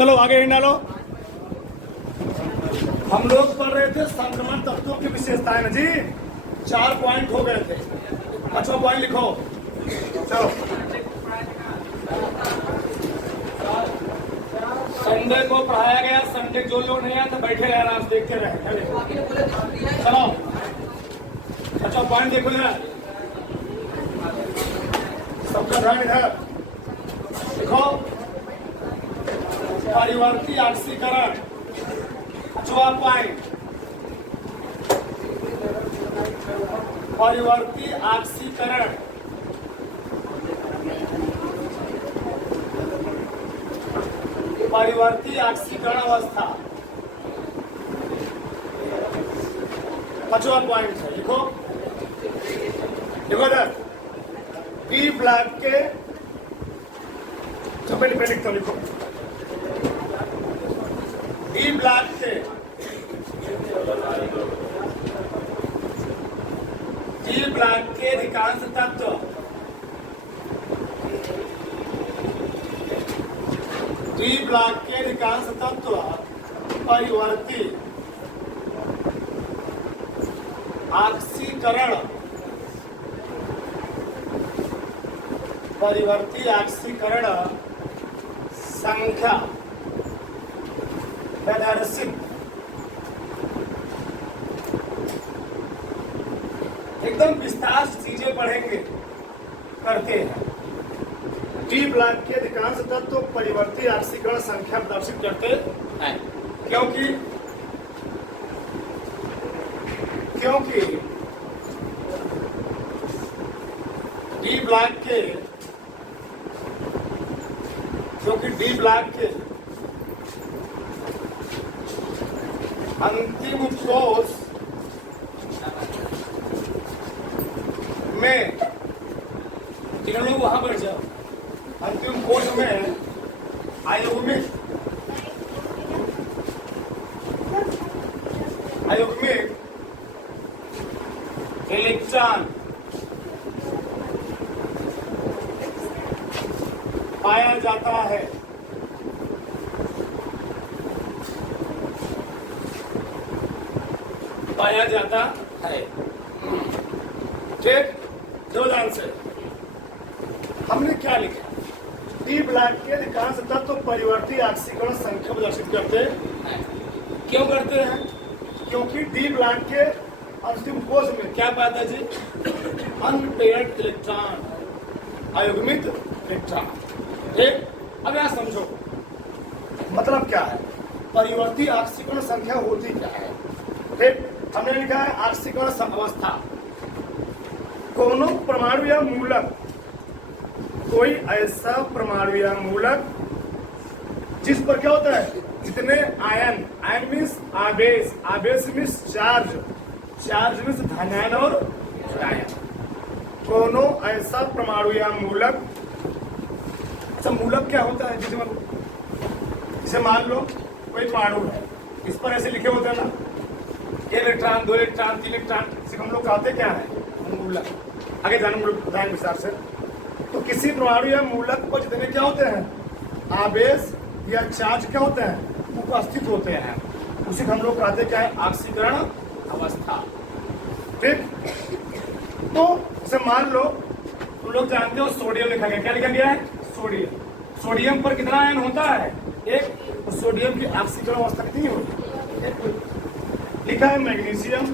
चलो आगे हिंड डालो। हम लोग पढ़ रहे थे संक्रमण तत्वों की विशेषताएं ना जी। 4 पॉइंट हो गए थे, 5वां पॉइंट लिखो। चलो संडे को पढ़ाया गया, संडे जो लोग नहीं आया तो बैठे रहे, आराम से देखते रहे। चलो 5वां पॉइंट देखो जरा, सबका ध्यान इधर देखो। परिवर्ती ऑक्सीकरण, 5वां पॉइंट, परिवर्ती ऑक्सीकरण। परिवर्ती ऑक्सीकरण अवस्था 5वां पॉइंट है, लिखो देखो इधर। बी ब्लॉक के चपेट पे लिखता, लिखो बी ब्लॉक के डी ब्लॉक के अधिकांश तत्व डी ब्लॉक के अधिकांश तत्व परिवर्ती ऑक्सीकरण, परिवर्ती ऑक्सीकरण संख्या प्रदर्शित, एकदम विस्तार से चीजें पढ़ेंगे, करते हैं। डी ब्लॉक के अधिकांश तत्व परिवर्ती ऑक्सीकरण संख्या प्रदर्शित करते हैं, क्योंकि डी ब्लॉक के अंतिम कोष में, तीनों लोग वहां बढ़ जाओ, अंतिम कोष में आयुग्मिक इलेक्ट्रॉन पाया जाता है। पाया जाता है, ठीक। दो ध्यान से हमने क्या लिखा? डी ब्लॉक के अधिकांश तत्व परिवर्ती ऑक्सीकरण संख्या प्रदर्शित करते हैं। क्यों करते हैं? क्योंकि डी ब्लॉक के अंतिम कोष में क्या पाता जी? अनपेयर्ड इलेक्ट्रॉन, अयुग्मित इलेक्ट्रॉन, ठीक। अब यहां समझो मतलब क्या है, परिवर्ती ऑक्सीकरण संख्या होती क्या है, ठीक। हमने लिखा है ऑक्सीकरण अवस्था, कोनो परमाणु या मूलक, कोई ऐसा परमाणु या मूलक जिस पर क्या होता है, जितने आयन, आयन मीन्स आवेश, आवेश मीन्स चार्ज, चार्ज मीन्स धनायन और ऋणायन। कोनो ऐसा परमाणु या मूलक, अच्छा मूलक क्या होता है? जैसे मान लो कोई परमाणु है, इस पर ऐसे लिखे होते हैं ना, इलेक्ट्रॉन, 2 इलेक्ट्रॉन, 3 इलेक्ट्रॉन, इसे हम लोग कहते क्या है? मूलक। आगे जाने बताएंगे विस्तार से। तो किसी परमाणु या मूलक को जितने क्या होते हैं, आवेश या चार्ज क्या होते हैं, उपस्थित होते हैं, उसी को हम लोग कहते क्या है? ऑक्सीकरण अवस्था, ठीक। तो जैसे मान लो तुम लोग जानते हो सोडियम लिखा गया, क्या लिखा गया है? सोडियम। सोडियम पर कितना आयन होता है? एक। तो सोडियम की ऑक्सीकरण अवस्था कितनी होती है? लिखा है मैग्नीशियम,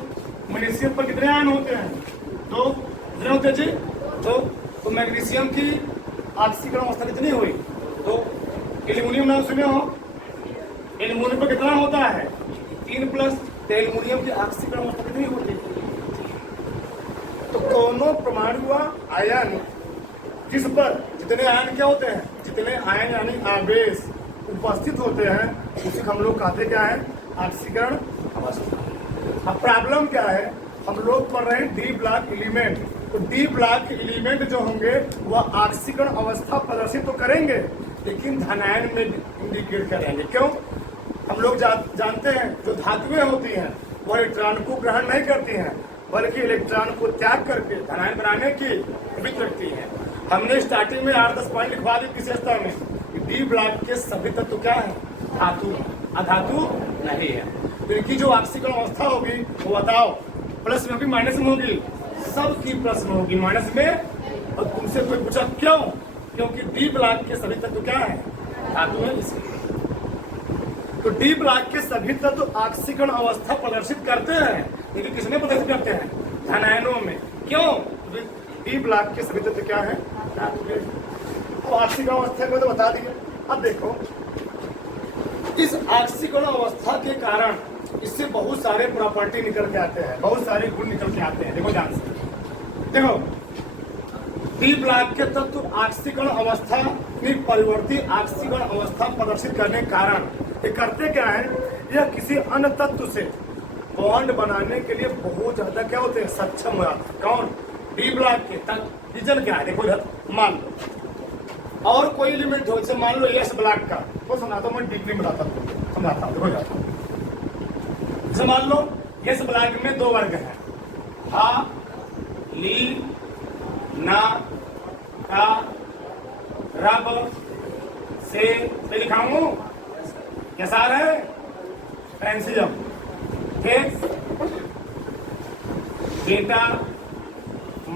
मैग्नीशियम पर कितने आयन होते हैं? 2 कितने होते हैं जी? 2। तो मैग्नीशियम की ऑक्सीकरण अवस्था कितनी हुई? 2। एल्यूमिनियम नाम सुने हो? एल्यूमिनियम पर कितना होता है? 3+। तो एल्यूमिनियम की ऑक्सीकरण अवस्था कितनी होती है? तो दोनों परमाणु व आयन जिस पर जितने आयन क्या होते हैं, जितने आयन यानी आवेश उपस्थित होते हैं, उसे हम लोग कहते क्या है? ऑक्सीकरण अवस्था। अब प्रॉब्लम क्या है, हम लोग पढ़ रहे हैं डी ब्लॉक एलिमेंट। तो डी ब्लॉक एलिमेंट जो होंगे वह ऑक्सीकरण अवस्था प्रदर्शित तो करेंगे, लेकिन धनायन में इंडिकेट करेंगे। क्यों? हम लोग जानते हैं जो धातुएं होती हैं वह इलेक्ट्रॉन को ग्रहण नहीं करती हैं, बल्कि इलेक्ट्रॉन को त्याग करके धनायन बनाने की विधि रखती हैं। हमने स्टार्टिंग में 8-10 पॉइंट लिखवा दी विशेषता में। डी ब्लॉक के सभी तत्व क्या है? धातु, अधातु नहीं है। तो इनकी जो ऑक्सीकरण अवस्था होगी वो बताओ, प्लस में होगी माइनस में होगी? सबकी प्लस में होगी, माइनस में। और तुमसे कोई पूछा क्यों? क्योंकि डी ब्लॉक के सभी तत्व क्या है? धातु है, इसलिए। तो डी ब्लॉक के सभी तत्व ऑक्सीकरण अवस्था प्रदर्शित करते हैं, लेकिन किसमें प्रदर्शित करते हैं? धनायनों में। क्यों? डी ब्लॉक के सभी तत्व क्या है? धातु है। तो ऑक्सीकरण अवस्था को तो बता दिए। अब देखो, इस ऑक्सीकरण अवस्था के कारण इससे बहुत सारे प्रॉपर्टी निकल के आते हैं, बहुत सारे गुण निकल के आते हैं। देखो ध्यान से, देखो डी ब्लॉक के तत्व ऑक्सीकरण अवस्था में परिवर्ती ऑक्सीकरण अवस्था प्रदर्शित करने के कारण ये करते क्या है? यह किसी अन्य तत्व से बॉन्ड बनाने के लिए बहुत ज्यादा क्या होते हैं? सक्षम हो जाते हैं। कौन? डी ब्लॉक के तत्व। रीजन क्या है? देखो इधर मान लो, और कोई एलिमेंट हो, जैसे मान लो एस ब्लॉक का, वो समझाता हूँ मैं, डीपली बताता हूँ, समझाता हूँ। देखो जाता हूँ, जैसे मान लो एस ब्लॉक में दो वर्ग हैं, हा, ली, ना, का, रब, से लिखाऊं क्या सार है? फ्रेंसिज्म, ठीक, बेटा,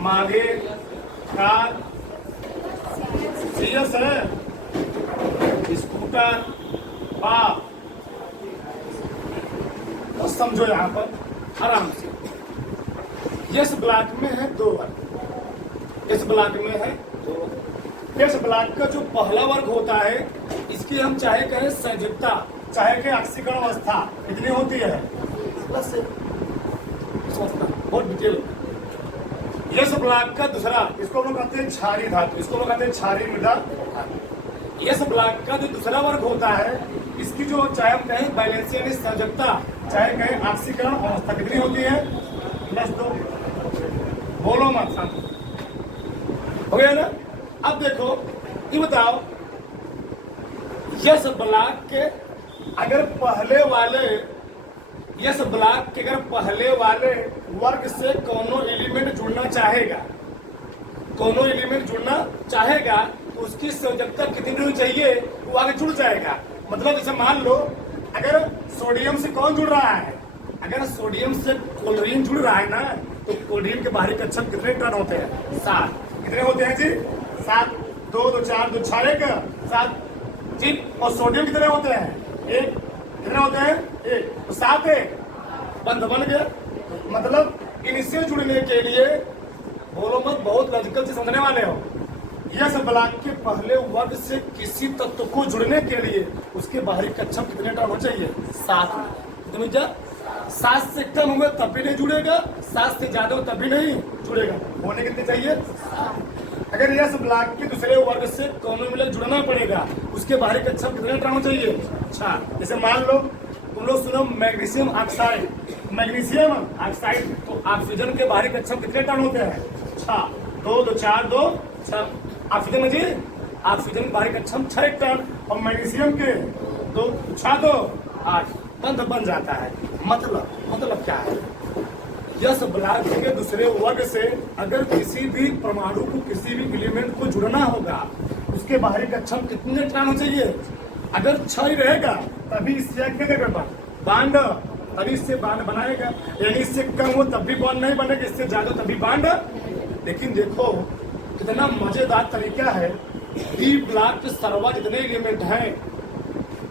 मागे, कार, सीएस है, स्कूटर, बाप। तो समझो यहां पर आराम से, यस ब्लॉक में है दो वर्ग, इस ब्लॉक में है दो वर्ग। इस ब्लॉक का जो पहला वर्ग होता है, इसकी हम चाहे कहें संयुक्ता, चाहे कहें ऑक्सीकरण अवस्था, कितनी होती है? प्लस से। बहुत डिटेल। यस ब्लॉक का दूसरा, इसको हम कहते हैं क्षारीय धातु, इसको हम कहते हैं क्षारीय मृदा। यस ब्लॉक का जो दूसरा वर्ग होता है, इसकी जो चाहे हम कहें बैलेंस यानी संयोजकता, चाहे कहें ऑक्सीकरण अवस्था, कितनी होती है? +2। बोलो मत, शांत हो गया ना? अब देखो ये बताओ, यस ब्लॉक के अगर पहले वाले, यस ब्लॉक के अगर पहले वाले वर्ग से कोनो एलिमेंट जुड़ना चाहेगा, कोनो एलिमेंट जुड़ना चाहेगा, तो उसकी संयोजकता कितनी होनी चाहिए? वो आगे जुड़ जाएगा। मतलब जैसे मान लो, अगर सोडियम से कौन जुड़ रहा है? अगर सोडियम से क्लोरीन जुड़ रहा है ना, तो क्लोरीन के बाहरी कक्षक कितने इलेक्ट्रॉन होते हैं? 7। कितने होते हैं जी? 7। 2 2 4 2 6 1 7 जी। और सोडियम कितने होते हैं? 1। कितने होते हैं? 1। तो 7 है, बंध बन गया। मतलब इनसे जुड़ने के लिए, बोलो मत, बहुत लॉजिकल से समझने वाले हो, यस ब्लॉक के पहले वर्ग से किसी तत्व को जुड़ने के लिए उसके बाहरी कक्षक कितने इलेक्ट्रॉन होना चाहिए? 7। कितने? 7 से कम हुए तब भी नहीं जुड़ेगा, 7 से ज्यादा हो तब भी नहीं जुड़ेगा। होने कितने चाहिए? 7। अगर यस ब्लॉक के दूसरे वर्ग से कोनो मिलकर जुड़ना पड़ेगा, उसके बाहरी कक्षक कितने इलेक्ट्रॉन चाहिए? 6। जैसे मान लो तुम लोग सुनो मैग्नीशियम ऑक्साइड, मैग्नीशियम ऑक्साइड, तो ऑक्सीजन के बाहरी कक्षक कितने इलेक्ट्रॉन होते हैं? 6। 2 2 4 2 6। ऑक्सीजन में जी, ऑक्सीजन के बाहरी कक्षक 6 इलेक्ट्रॉन, और मैग्नीशियम के 2 6 2 8, बंध बन जाता है। मतलब क्या है? यस ब्लॉक के दूसरे वर्ग से अगर किसी भी परमाणु को, किसी भी एलिमेंट को जुड़ना होगा, उसके बाहरी कक्षक कितने इलेक्ट्रॉन होने चाहिए? अगर 6 ही रहेगा तभी इससे बांड, तभी इससे बांड बनाएगा, यानी इससे कम हो तब भी बांड नहीं बनेगा, इससे ज्यादा तभी बांड। लेकिन देखो कितना मजेदार तरीका है, डी ब्लॉक के सर्वा जितने एलिमेंट हैं,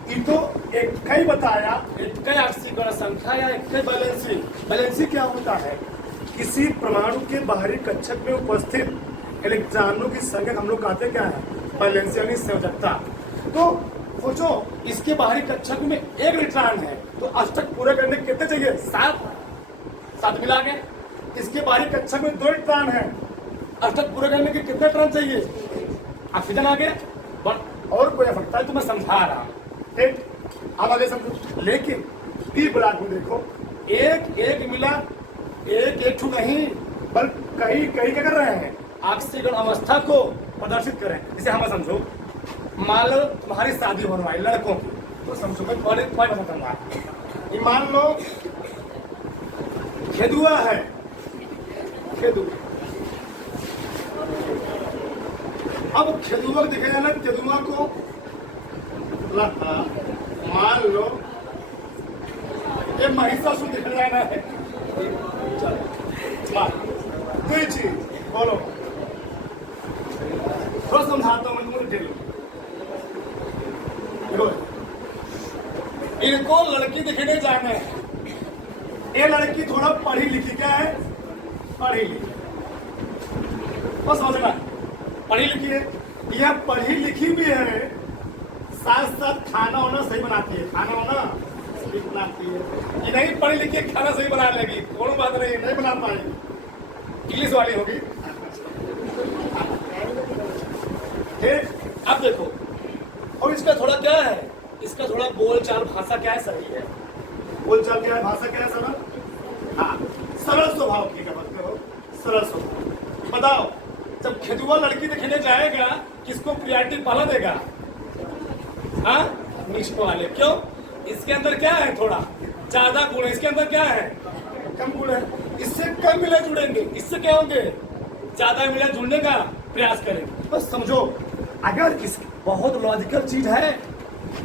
ये तो एक ही बताया, एक ही ऑक्सीकरण संख्या या एक ही बैलेंसी। बैलेंसी क्या होता है? किसी परमाणु के बाहरी कक्षक में उपस्थित इलेक्ट्रॉनों की संख्या हम लोग कहते क्या है? बैलेंसी यानी संयोजकता। तो सोचो, इसके बाहरी कक्षक में 1 इलेक्ट्रॉन है, तो अष्टक पूरे करने के कितने चाहिए? 7 मिला के। इसके बाहरी कक्षक में 2 इलेक्ट्रॉन है, अष्टक पूरे करने के कितने इलेक्ट्रॉन चाहिए? ऑक्सीजन आ गया। और कोई आवश्यकता है तो मैं समझा रहा हूं, ठीक? अब आगे समझो। लेकिन डी ब्लॉक में देखो, एक मिला, एक नहीं, बल्कि कहीं क्या कर रहे हैं? ऑक्सीकरण अवस्था को प्रदर्शित करें। जैसे हम समझो, मान लो तुम्हारी शादी होने वाली लड़कों की, तो समझो मैं पॉइंट बताऊंगा। ये मान लो खेदुआ है, खेदुआ। अब खेदुआ दिखेगा ना, खेदुआ को मान लो ये महिषासुर दिख जाना है। चलो कोई चीज बोलो, थोड़ा समझाता हूँ मुझे ढेलो। इनको लड़की दिखने जाना है। ये लड़की थोड़ा पढ़ी लिखी, क्या है? पढ़ी लिखी। बस समझना, पढ़ी लिखी है। यह पढ़ी लिखी भी है, साथ साथ खाना वाना सही बनाती है। खाना वाना सही बनाती है। ये नहीं पढ़ी लिखी खाना सही बना लेगी, कोई बात नहीं बना पाएगी, इंग्लिश वाली होगी। ठीक, अब देखो, और इसका थोड़ा क्या है, इसका थोड़ा बोलचाल भाषा क्या है? सही है। बोलचाल क्या है, भाषा क्या है? सरल। हाँ, सरल स्वभाव की क्या बात करो, सरल स्वभाव। बताओ, जब खेजुआ लड़की दिखने जाएगा किसको प्रियरिटी पहला देगा? हाँ, निष्ठ वाले। क्यों? इसके अंदर क्या है? थोड़ा ज्यादा गुण है। इसके अंदर क्या है? कम गुण है। इससे कम मिले जुड़ेंगे, इससे क्या होंगे? ज्यादा मिले जुड़ने का प्रयास करेंगे। बस समझो, अगर इस बहुत लॉजिकल चीज है,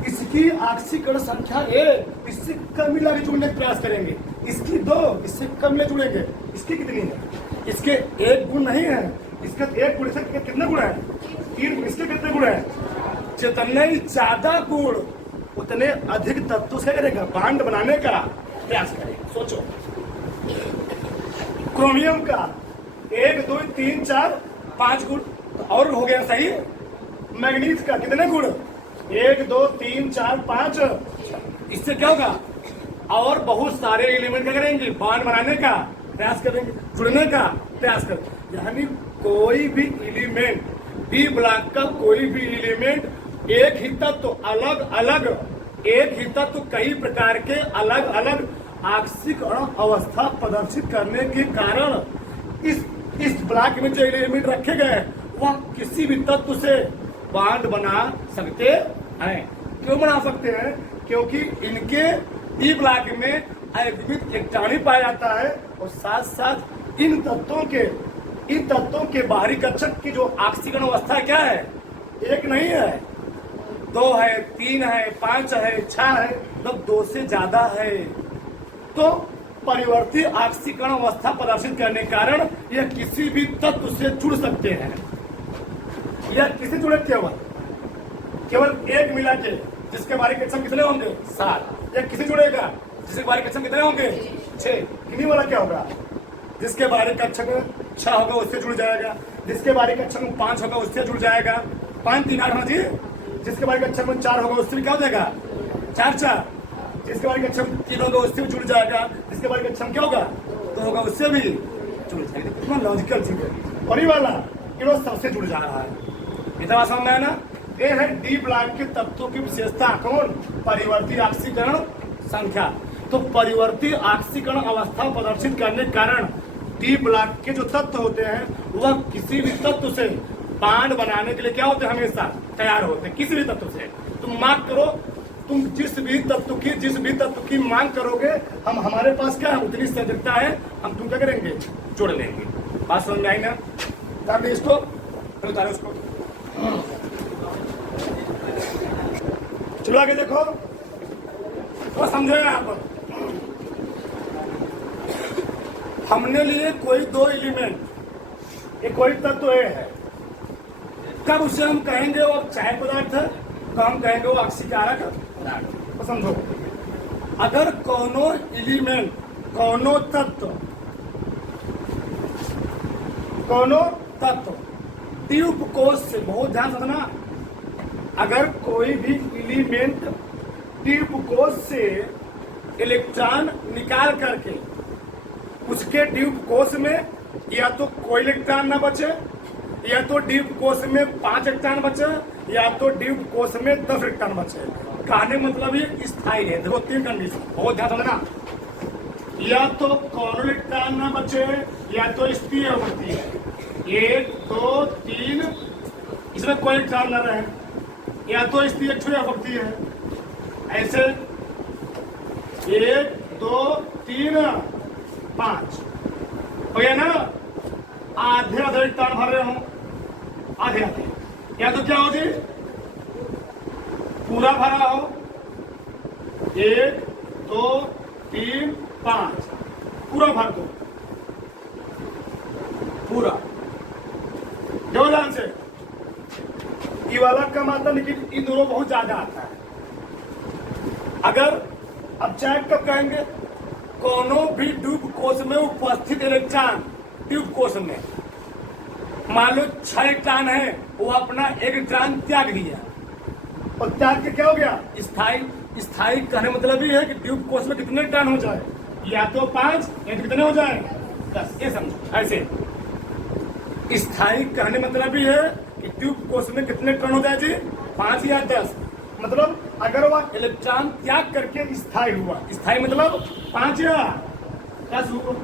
इसकी आक्सीकरण संख्या 1, इससे कम मिला के जुड़ने का प्रयास करेंगे। इसकी 2, इससे कम मिले जुड़ेंगे। इसकी कितनी है? इसके 1 गुण नहीं है, इसका 1 गुण। इसके कितने गुण है? 3। इसके कितने गुण है? जितने ज्यादा गुण उतने अधिक तत्व से करेगा, बांड बनाने का प्रयास करेगा। सोचो, क्रोमियम का 1, 2, 3, 4, 5 गुण और हो गया सही। मैग्नीज का कितने गुण? 1, 2, 3, 4, 5। इससे क्या होगा? और बहुत सारे एलिमेंट क्या करेंगे? बांड बनाने का प्रयास करेंगे, जुड़ने का प्रयास करेंगे। यानी कोई भी एलिमेंट, डी ब्लॉक का कोई भी एलिमेंट एक ही तत्व अलग अलग, एक ही तत्व कई प्रकार के अलग अलग आक्सीकरण अवस्था प्रदर्शित करने के कारण इस ब्लॉक में जो एलिमेंट रखे गए वह किसी भी तत्व से बांड बना सकते हैं। क्यों बना सकते हैं? क्योंकि इनके डी ब्लॉक में अद्वितीय इलेक्ट्रॉन पाया जाता है, और साथ साथ इन तत्वों के बाहरी कक्षक की जो आक्सीकरण अवस्था क्या है? 1 नहीं है, 2 है, 3 है, 5 है, 6 है, मतलब 2 से ज्यादा है। तो परिवर्ती आक्सीकरण अवस्था प्रदर्शित करने के कारण यह किसी भी तत्व से जुड़ सकते हैं। यह किसी जुड़े केवल एक मिला के, जिसके बारे के कितने होंगे? 7। यह किसी जुड़ेगा जिसके बारे के कितने होंगे? 6। किन्हीं वाला क्या होगा? जिसके बारे कक्षक 6 होगा उससे जुड़ जाएगा, जिसके बारे कक्षक 5 होगा उससे जुड़ जाएगा। 5, 3, 8 होना चाहिए। जिसके बारे कक्षक 4 होगा उससे भी क्या हो जाएगा? 4, 4। जिसके बारे कक्षक 3 होगा उससे भी जुड़ जाएगा। जिसके बारे कक्षक क्या होगा? 2 होगा उससे भी जुड़ जाएगा। कितना लॉजिकल चीज है। और ये वाला केवल सबसे जुड़ जा रहा है। इतना समझ है ना? ये है डी ब्लॉक के तत्वों की विशेषता। कौन? परिवर्ती आक्सीकरण संख्या। तो परिवर्ती आक्सीकरण अवस्था प्रदर्शित करने के कारण डी ब्लॉक के जो तत्व होते हैं वह किसी भी तत्व से बांड बनाने के लिए क्या होते हैं? हमेशा तैयार होते हैं। किसी भी तत्व से तुम मांग करो, तुम जिस भी तत्व की मांग करोगे, हम हमारे पास क्या है? उतनी सजगता है, हम तुम क्या करेंगे? जोड़ लेंगे। बात समझ में आई ना? इसको उतारो, उसको चलो आगे देखो तो समझो। आप हमने लिए कोई 2 एलिमेंट, ये कोई तत्व है, कब उसे हम कहेंगे वो चाय पदार्थ है, तो हम कहेंगे वो आक्सीकारक पदार्थ। तो समझो, अगर कोनो एलिमेंट, कोनो तत्व ट्यूब कोश से, बहुत ध्यान से सुनना, अगर कोई भी एलिमेंट ट्यूब कोश से इलेक्ट्रॉन निकाल करके उसके ट्यूब कोश में या तो कोई इलेक्ट्रॉन ना बचे, या तो ट्यूब कोश में 5 इलेक्ट्रॉन बचे, या तो ट्यूब कोश में 10 इलेक्ट्रॉन बचे। कहने मतलब ये स्थायी है। देखो 3 कंडीशन, बहुत ध्यान समझना। या तो कौन इलेक्ट्रॉन ना बचे, या तो स्थिर होती है 1, 2, 3, इसमें कोई इलेक्ट्रॉन ना रहे, या तो स्थिर छुआ होती है ऐसे 1, 2, 3, 5 हो गया ना? आधे इलेक्ट्रॉन भर रहे हो, आधे, या तो क्या होगी? पूरा भरा हो, 1 2 3 5 पूरा भर दो, पूरा जो ध्यान से। ये वाला कम आता है लेकिन इन दोनों बहुत ज्यादा आता है। अगर अब चेक कब कहेंगे, कोनो भी ट्यूब कोश में उपस्थित इलेक्ट्रॉन ट्यूब कोश में मान लो 6 इलेक्ट्रॉन है, वो अपना 1 इलेक्ट्रॉन त्याग दिया और त्याग के क्या हो गया, स्थायी। स्थायी कहने मतलब ही है कि ट्यूब कोश में कितने इलेक्ट्रॉन हो जाए, या तो 5 या तो कितने हो जाए 10। ये समझो ऐसे। स्थायी कहने मतलब ही है कि ट्यूब कोश में कितने इलेक्ट्रॉन हो जाए जी, 5 या 10। मतलब अगर वह इलेक्ट्रॉन त्याग करके स्थायी हुआ, स्थायी मतलब 5 या 10 हुआ,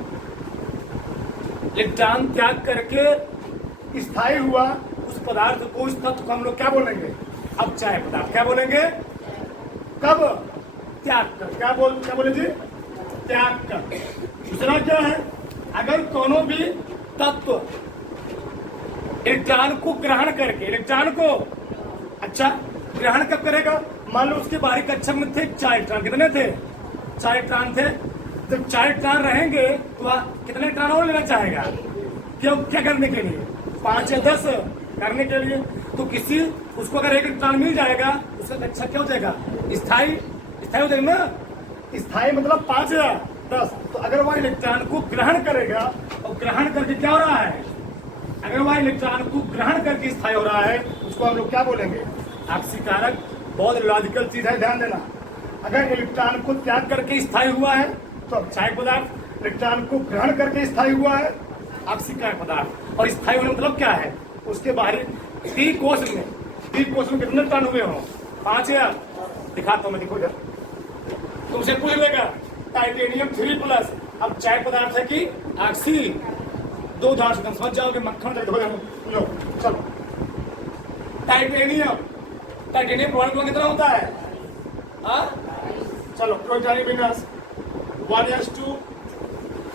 इलेक्ट्रॉन त्याग करके स्थायी हुआ, उस पदार्थ को, उस तत्व को हम लोग क्या बोलेंगे, अब चाहे पदार्थ क्या बोलेंगे, कब त्याग कर। क्या बोले जी, त्याग कर। दूसरा क्या है, अगर कोनो भी तत्व इलेक्ट्रॉन को ग्रहण करके, इलेक्ट्रॉन को अच्छा ग्रहण कब करेगा, मान लो उसके बाहरी कक्षक में थे 4 इलेक्ट्रॉन, कितने थे 4 इलेक्ट्रॉन थे। जब 4 इलेक्ट्रॉन रहेंगे तो वह कितने इलेक्ट्रॉन और लेना चाहेगा, क्यों, क्या करने के लिए, 5 या 10 करने के लिए। तो किसी उसको अगर 1 इलेक्ट्रॉन मिल जाएगा, उसका कक्षक क्या हो जाएगा, स्थायी हो जाएगा ना। स्थायी मतलब 5 या 10। तो अगर वह इलेक्ट्रॉन को ग्रहण करेगा, और ग्रहण करके क्या हो रहा है, अगर वह इलेक्ट्रॉन को ग्रहण करके स्थायी हो रहा है, उसको हम लोग क्या बोलेंगे, आक्सीकारक। बहुत लॉजिकल चीज है, ध्यान देना। अगर इलेक्ट्रॉन को त्याग करके स्थायी हुआ है तो क्षायक पदार्थ, इलेक्ट्रॉन को ग्रहण करके स्थायी हुआ है आक्सीकारक पदार्थ। और स्थायी होने मतलब क्या है, उसके बाहरी डी कोश में कितने इलेक्ट्रॉन हुए हो, 5 या, दिखाता हूं मैं, देखो जब तुमसे पूछ लेगा टाइटेनियम 3+, अब क्षायक पदार्थ है कि ऑक्सी, 2 उदाहरण से तुम समझ जाओगे, मक्खन तक लो। चलो टाइटेनियम प्रोटॉन कितना होता है, चलो प्रोटॉनिक विन्यास 1s2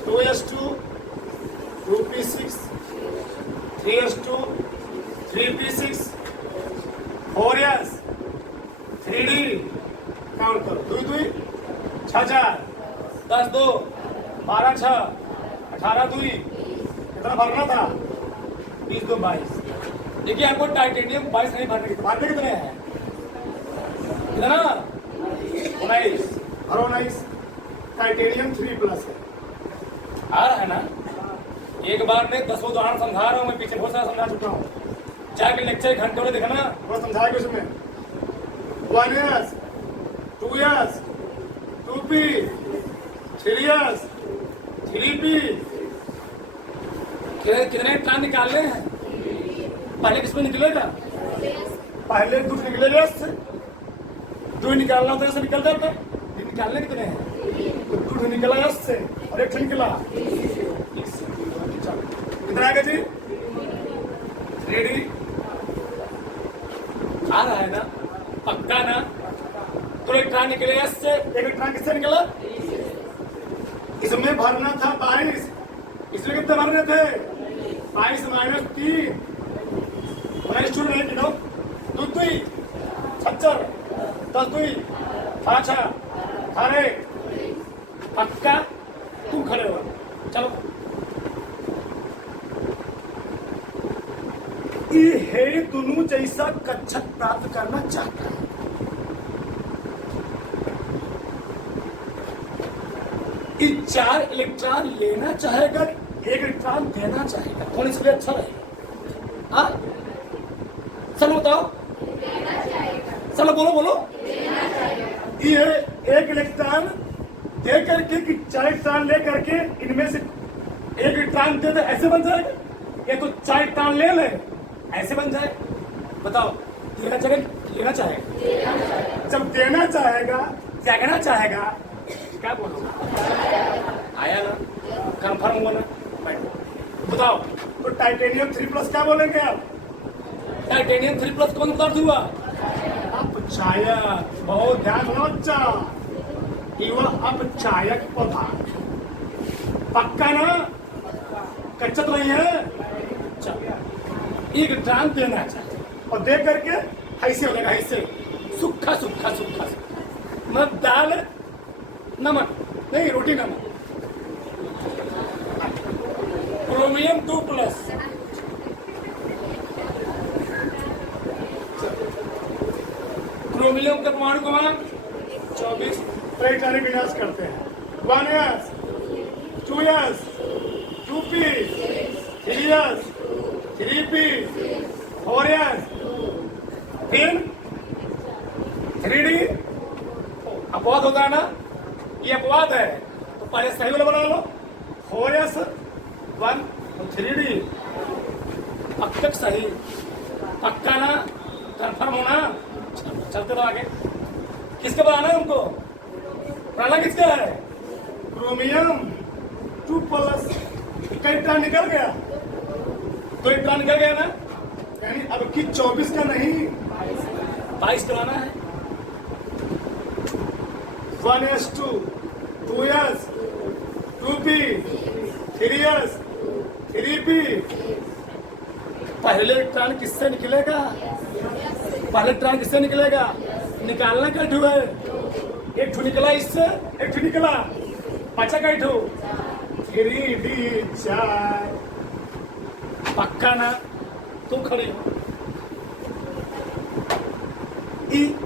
2s2 2p6 3s2 3p6 4s 3d, count करो, 2 2 6 4 10 2 12 6 18 2, कितना भरना था, 20 2 22। देखिए आपको टाइटेनियम 22 नहीं भरने की, भरने कितने हैं, कितना 19, और 19 टाइटेनियम 3+ है। आ रहा है ना, एक बार में 10 उदाहरण समझा रहा हूं मैं, पीछे बहुत सारा समझा चुका हूं, चाहे लेक्चर घंटों में देखना, बहुत समझाएगा उसमें। 1s 2s 2p 3s 3p, कितने इलेक्ट्रॉन निकालने हैं, पहले किसमें निकलेगा, पहले 2 निकलेगा, इससे 2 निकालना होता है, ऐसे निकल जाता है। निकालने कितने हैं, तो 2 निकला इससे और 1 निकला, कितना आएगा जी, रेडी, आ रहा है ना, पक्का ना। तो इलेक्ट्रॉन निकलेगा इससे, 1 इलेक्ट्रॉन किससे निकला, इसमें भरना था 22, इसलिए कितने भरने थे, 22 - 3, छूट रहे कि 2 2 76 10 2 5 अरे पक्का, तुम खड़े हो, चलो। ये दोनों जैसा कक्षक प्राप्त करना चाहता है, ये 4 इलेक्ट्रॉन लेना चाहेगा, 1 इलेक्ट्रॉन देना चाहेगा, कौन इसलिए अच्छा रहेगा, हाँ चलो बताओ, चलो बोलो। ये 1 इलेक्ट्रॉन दे करके कि 4 इलेक्ट्रॉन ले करके इनमें से 1 इलेक्ट्रॉन दे, ऐसे बन जाएगा, या तो 4 इलेक्ट्रॉन ले ले ऐसे बन जाए, बताओ, लेना चाहेगा, जब देना चाहेगा, त्यागना चाहेगा, क्या बोलो, आया ना, कंफर्म हुआ ना, बताओ। तो टाइटेनियम 3+ क्या बोलेंगे आप, टाइटेनियम 3+ कौन पदार्थ हुआ, अपचायक। बहुत ध्यान रखना बच्चा, वह अपचायक पदार्थ, पक्का ना, कच्चा तो नहीं है, 1 इलेक्ट्रॉन देना चाहिए और दे करके ऐसे हो जाएगा, ऐसे सूखा, मत दाल नमक नहीं, रोटी नमक। क्रोमियम 2+, क्रोमियम का परमाणु क्रमांक 24। इलेक्ट्रॉनिक विन्यास करते हैं। 1s 2s 2p 3s 3p 4s 3d। अपवाद होता है ना, ये अपवाद है तो पहले सही वाला बना लो। 4s 1 और 3d पक्का सही, पक्का ना, कन्फर्म होना। चलते रहो आगे। किसका बनाना है उनको? बनाना किसका है? क्रोमियम 2+। कई इलेक्ट्रॉन निकल गया, तो इलेक्ट्रॉन निकल गया ना, यानी अब की 24 का नहीं 22 कराना है। 1s2 2s 2p 3s 3p। पहले इलेक्ट्रॉन किससे निकलेगा? पहले इलेक्ट्रॉन किससे निकलेगा? निकालना का ठू है, एक ठू निकला इससे, एक ठू निकला, बचा का ठू 3d4। पक्का ना? तुम खड़ी हो।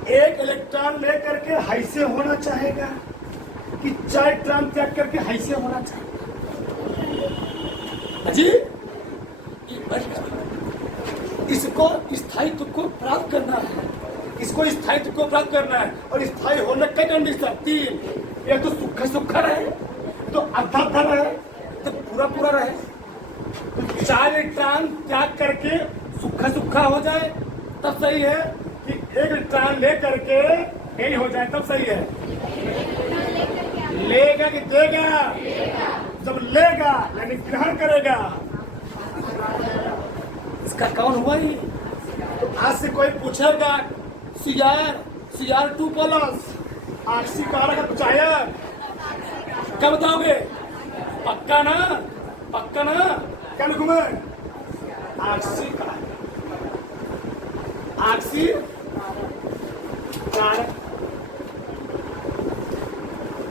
एक इलेक्ट्रॉन लेकर के हाई से होना चाहेगा कि 4 इलेक्ट्रॉन त्याग करके हाई से होना चाहेगा? जी, इसको स्थायित्व को प्राप्त करना है, इसको स्थायित्व को प्राप्त करना है। और स्थायी होने का कंडीशन 3, या तो सूखा सूखा रहे, तो आधा आधा रहे, तो पूरा पूरा रहे। तो 4 इलेक्ट्रॉन त्याग करके सूखा सूखा हो जाए तब सही है, कि 1 इलेक्ट्रॉन ले करके यही हो जाए तब सही है। लेगा कि देगा? जब लेगा यानी ग्रहण करेगा। इसका कौन हुआ ही? तो आज से कोई पूछेगा Cr 2+, ऑक्सी कारक कुछ आया, क्या बताओगे? पक्का ना? पक्का ना? क्या लिखूं मैं? ऑक्सी कारक।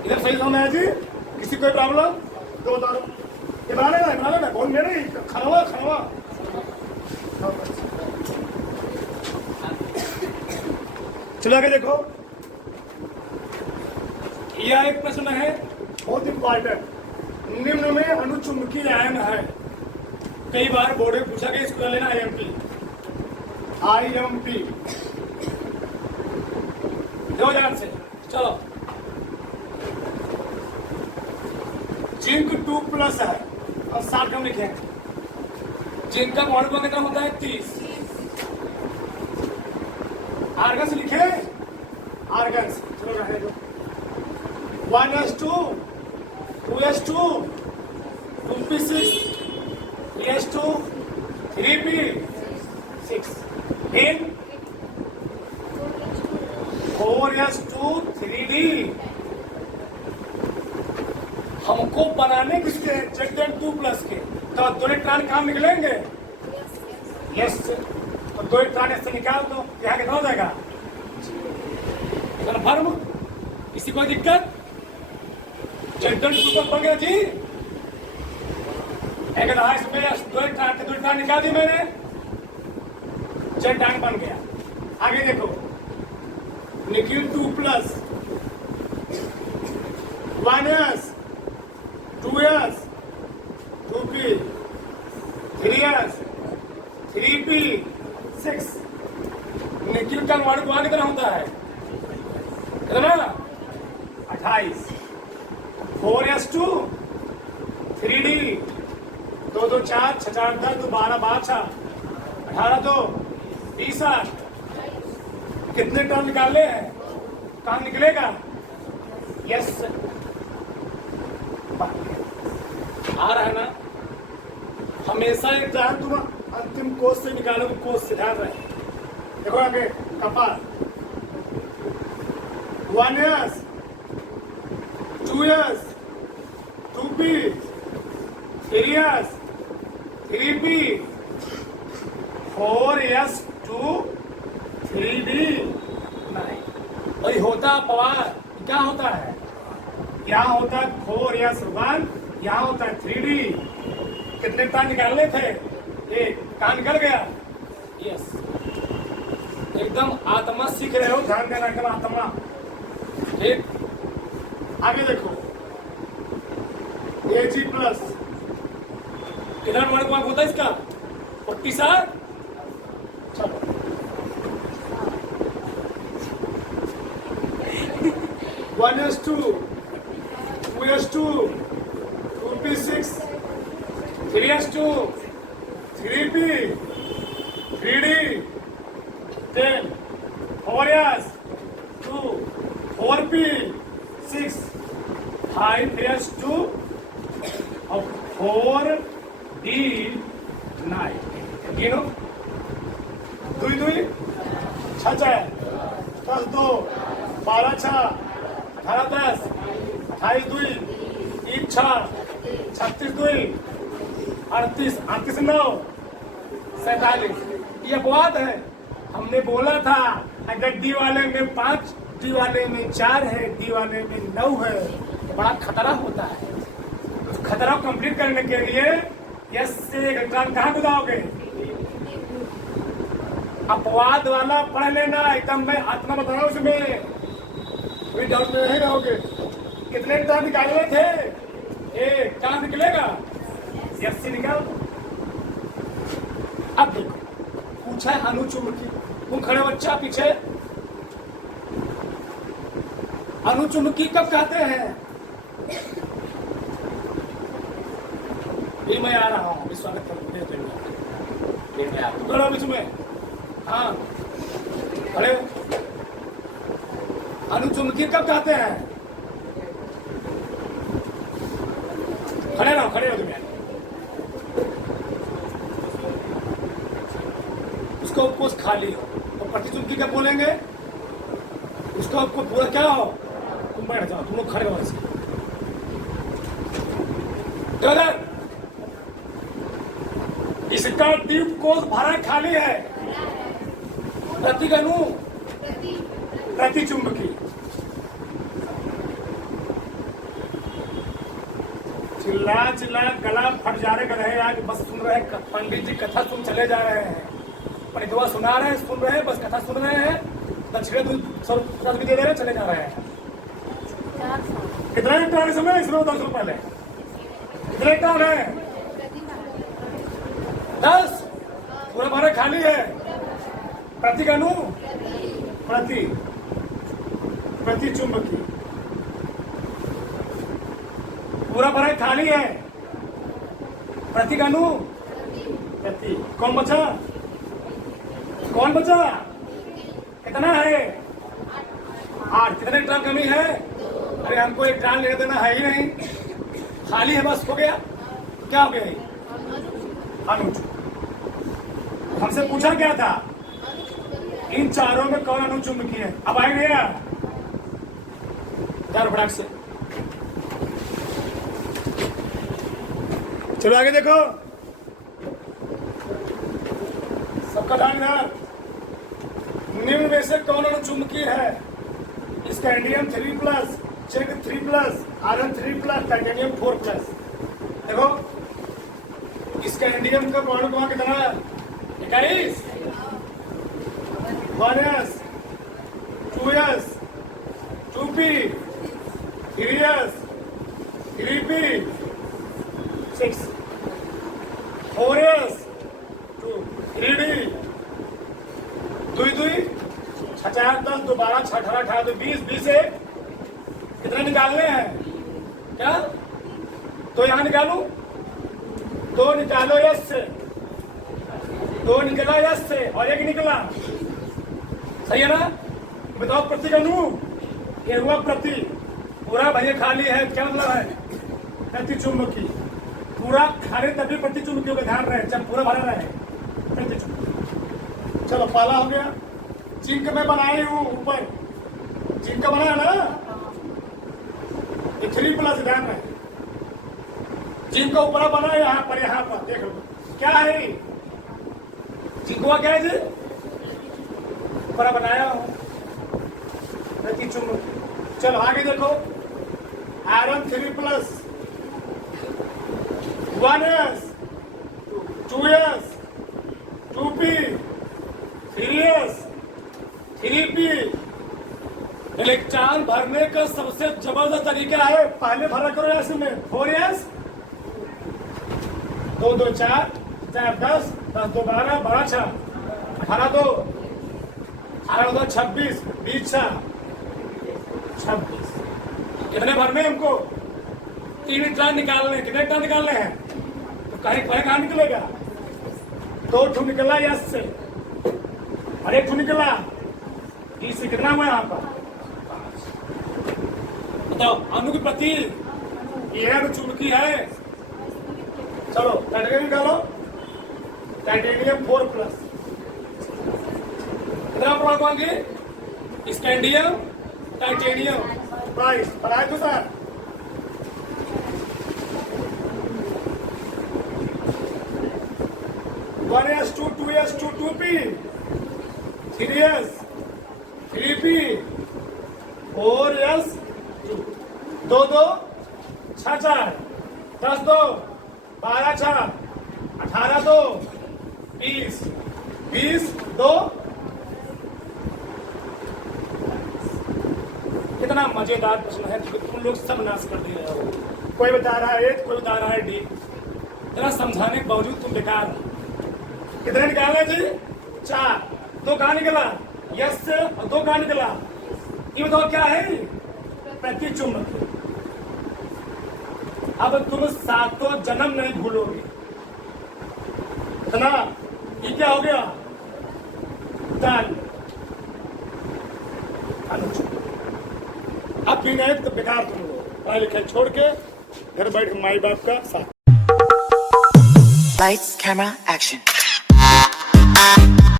इधर सही समझ आया जी? किसी कोई प्रॉब्लम? तो बता दो। ये बना लेना बहुत मेरे ही खनवा। चलो आगे देखो, यह एक प्रश्न है बहुत इंपॉर्टेंट। निम्न में अनुचुंबकीय आयन है। कई बार बोर्ड में पूछा गया, इसको लेना IMP। दो ध्यान से चलो। जिंक 2+ है और 60 कम लिखे। जिंक का परमाणु कितना होता है? 30। आर्गन लिखे, आर्गन चलो रहे दो। 1s2 2s2 2p6 3s2 3p6 4s2 3d। हमको बनाने किसके? Zn 2+ के। तो 2 इलेक्ट्रॉन कहाँ निकलेंगे? यस। तो 2 इलेक्ट्रॉन इससे निकाल दो, यहाँ कितना हो जाएगा? कन्फर्म? किसी कोई दिक्कत? Zn 2+ बन गया जी। एक रहा इसमें 2 इलेक्ट्रॉन निकाल दी मैंने, Zn बन गया। आगे देखो, nickel 2+, 1s 2s 2p 3s 3p6। Nickel का परमाणु क्रमांक कितना होता है? कितना? 28। 4s2 3d 2 2 4 6 4 10 2 12 12 6 18 2 20 8। कितने टर्म निकालने हैं? कहाँ निकलेगा? यस, आ रहा है ना? हमेशा एक ध्यान तुम अंतिम कोष से निकालोगे, कोष से ध्यान रहे। देखो आगे कपाल 1s 2s 2p 3s 3p 4s 2 3d। नहीं, और होता अपवाद क्या होता है? यहाँ होता है 4s1, यहाँ होता है 3D। कितने टाइम निकालने थे? एक। कहाँ निकल गया? यस, एकदम आत्मा सीख रहे हो, ध्यान देना, एकदम आत्मा। ठीक, आगे देखो, AG प्लस कितना वर्ग मार्क होता है इसका? 47। चलो 1s2, 2s2, 2p6, 3s2, 3p, 3d, 10, 4s2, 4p, 6, 5s2 और 4d, 9। गिनो, 2 2 6 6 10 2 12 6 18 10 28 2 1 6 36 2 38 38 9 47। ये अपवाद है। हमने बोला था अगर डी वाले में 5, डी वाले में 4 है, डी वाले में 9 है, बड़ा खतरा होता है। उस खतरा को कंप्लीट करने के लिए यस से इलेक्ट्रॉन कहाँ गुदाओगे? अपवाद वाला पढ़ लेना, एकदम मैं आत्मा बता रहा हूं उसमें, कोई डाउट में नहीं रहोगे। कितने इलेक्ट्रॉन निकालने थे? एक। कहाँ निकलेगा? यस से निकाल। अब देखो, पूछा है अणुचुंबकी। तुम खड़े बच्चा पीछे। अणुचुंबकी कब कहते हैं? मैं आ रहा हूँ, स्वागत करूँ। खड़े बीच में, हाँ खड़े। अणुचुंबकी कब कहते हैं? खड़े रहो, खड़े हो तुम्हें। उसको उपकोष खाली हो तो प्रतिचुंबकी क्या बोलेंगे? उसका आपको पूरा क्या हो? तुम बैठ जाओ, तुम लोग खड़े हो इसके। इसका डीप कोष भरा खाली है। प्रतिगणु, प्रतिचुंबकी। चिल्ला चिल्ला गला फट जा रहे गधे, आज बस सुन रहे हैं। पंडित जी कथा सुन चले जा रहे हैं, पंडितवा सुना रहे हैं, सुन रहे हैं, बस कथा सुन रहे हैं। दक्षिणे 250 भी दे रहे हैं, चले जा रहे हैं। कितना इलेक्ट्रॉन समय? इसमें 10 रुपए पहले कितने इलेक्ट्रॉन है? 10। पूरा भरा खाली है। प्रतिगणु, प्रतिचुंबकी। पूरा भरा खाली है। प्रतिगणु, प्रति। कौन बचा? कौन बचा? कितना है? 8। कितने इलेक्ट्रॉन कमी है? अरे हमको इलेक्ट्रॉन लेने देना है ही नहीं, खाली है, बस हो गया। क्या हो गया? अणुचुंबकी। हमसे पूछा क्या था? इन चारों में कौन अणुचुंबकी है? अब आए गया चार फटाक से। चलो आगे देखो, सबका ध्यान इधर। निम्न में से कौन अणुचुंबकी है? Scandium 3+, zinc 3+, iron 3+, titanium 4+। देखो, स्कैंडियम का परमाणु क्रमांक कितना है? 21। 1s, 2s, 2p, 3s, 3p, 6, 4s, 2, 3d, 2 2 6 4 10 2 12 6 18 18 20 20 से कितने निकालने हैं? क्या? तो यहां निकालू, 2 निकालो यस से, 2 निकला यस से और 1 निकला, सही है ना? बताओ प्रतिगणु, ये हुआ प्रति। पूरा भैया खाली है, क्या मतलब है? प्रतिचुंबकी। पूरा खाली तभी प्रतिचुंबकियों का ध्यान रहे, जब पूरा भरा रहे प्रतिचुंबकी। चलो पाला हो गया। जिंक में बनाई हूं ऊपर, जिंक का बनाया ना, ये 3+ ध्यान रहे। जिंक का ऊपर बना यहाँ पर देख लो क्या है? जिंकवा क्या है जी? ऊपर बनाया हूं प्रतिचुंबकी। चलो आगे देखो, iron 3+, 1s, 2s, 2p, 3s, 3p। Electron भरने का सबसे जबरदस्त तरीका है, पहले भरा करो इसमें 4s, 2 2 4, 4 10, 10 2 12, 12 6, 18 2, 18 2 26, 20 6, 26। कितने भरने हैं हमको? 3 इलेक्ट्रॉन निकालने। कितने इलेक्ट्रॉन निकालने हैं? तो कहीं कहाँ निकलेगा? 2 ठू निकला यस से और 1 ठू निकला ई से। कितना हुआ यहाँ पर? बताओ। अणु की प्रति यह चुंबकीय है। चलो टाइटेनियम निकालो। टाइटेनियम 4+। कितना पढ़ाओगे? Scandium, titanium. प्राइस पढ़ाए तो sir. One S to, 2s, 2p, 3s, 3p, 4s, 2 2, 6 4, 10 2, 12 6, 18 2, 20, 20 2। कितना मजेदार प्रश्न है, तुम लोग सब नाश कर दे रहे हो। कोई बता रहा है 8, कोई बता रहा है D। इतना समझाने के बावजूद तुम बेकार हो। कितने निकालना जी? 4। 2 कहाँ निकला? यस से। और 2 कहाँ निकला? ये बताओ क्या है? प्रति चुंबक। अब तुम 7 जन्म नहीं भूलोगे। इतना ये क्या हो गया? दान। अब भी नहीं तो बेकार तुम लोग पढ़ाई लिखाई छोड़ के घर बैठ माई बाप का साथ। Lights, camera, action.